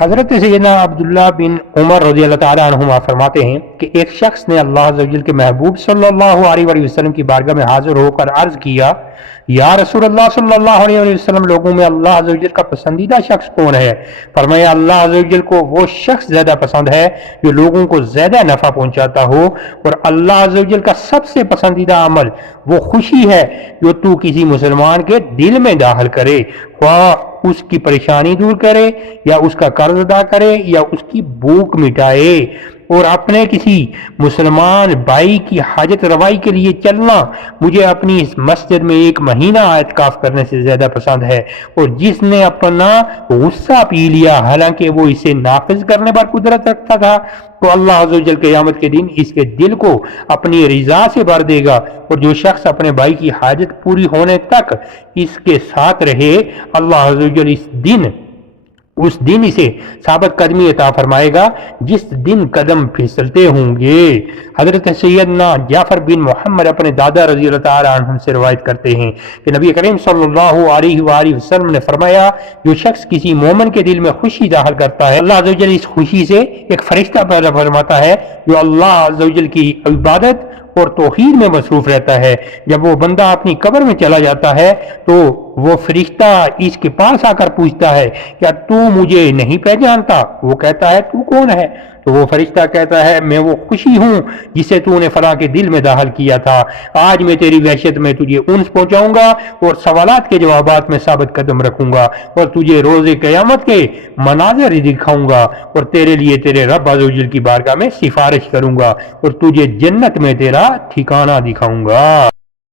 حضرت سیدنا عبداللہ بن عمر رضی اللہ تعالیٰ عنہما فرماتے ہیں کہ ایک شخص نے اللہ عز و جل کے محبوب صلی اللہ علیہ وآلہ وسلم کی بارگاہ میں حاضر ہو کر عرض کیا، یا رسول اللہ صلی اللہ علیہ وآلہ وسلم، لوگوں میں اللہ عز و جل کا پسندیدہ شخص کون ہے؟ فرمایا، اللہ عز و جل کو وہ شخص زیادہ پسند ہے جو لوگوں کو زیادہ نفع پہنچاتا ہو، اور اللہ عز و جل کا سب سے پسندیدہ عمل وہ خوشی ہے جو تو کسی مسلمان کے دل میں داخل کرے، خواہ اس کی پریشانی دور کرے یا اس کا قرض ادا کرے یا اس کی بھوک مٹائے۔ اور اپنے کسی مسلمان بھائی کی حاجت روائی کے لیے چلنا مجھے اپنی اس مسجد میں 1 مہینہ اعتکاف کرنے سے زیادہ پسند ہے۔ اور جس نے اپنا غصہ پی لیا حالانکہ وہ اسے نافذ کرنے پر قدرت رکھتا تھا، تو اللہ عز و جل قیامت کے دن اس کے دل کو اپنی رضا سے بھر دے گا۔ اور جو شخص اپنے بھائی کی حاجت پوری ہونے تک اس کے ساتھ رہے، اللہ عز و جل اس دن اسے ثابت قدمی عطا فرمائے گا جس دن قدم پھسلتے ہوں گے۔ حضرت سیدنا جعفر بن محمد اپنے دادا رضی اللہ تعالیٰ عنہ سے روایت کرتے ہیں کہ نبی کریم صلی اللہ علیہ وآلہ وسلم نے فرمایا، جو شخص کسی مومن کے دل میں خوشی ظاہر کرتا ہے، اللہ عز و جل اس خوشی سے ایک فرشتہ پیدا فرماتا ہے جو اللہ عز و جل کی عبادت اور توحید میں مصروف رہتا ہے۔ جب وہ بندہ اپنی قبر میں چلا جاتا ہے تو وہ فرشتہ اس کے پاس آ کر پوچھتا ہے، کیا تو مجھے نہیں پہچانتا؟ وہ کہتا ہے، تو کون ہے؟ تو وہ فرشتہ کہتا ہے، میں وہ خوشی ہوں جسے تو نے فلاں کے دل میں داخل کیا تھا۔ آج میں تیری وحشت میں تجھے انس پہنچاؤں گا اور سوالات کے جوابات میں ثابت قدم رکھوں گا، اور تجھے روز قیامت کے مناظر دکھاؤں گا، اور تیرے لیے تیرے رب عز و جل کی بارگاہ میں سفارش کروں گا، اور تجھے جنت میں تیرا ٹھکانہ دکھاؤں گا۔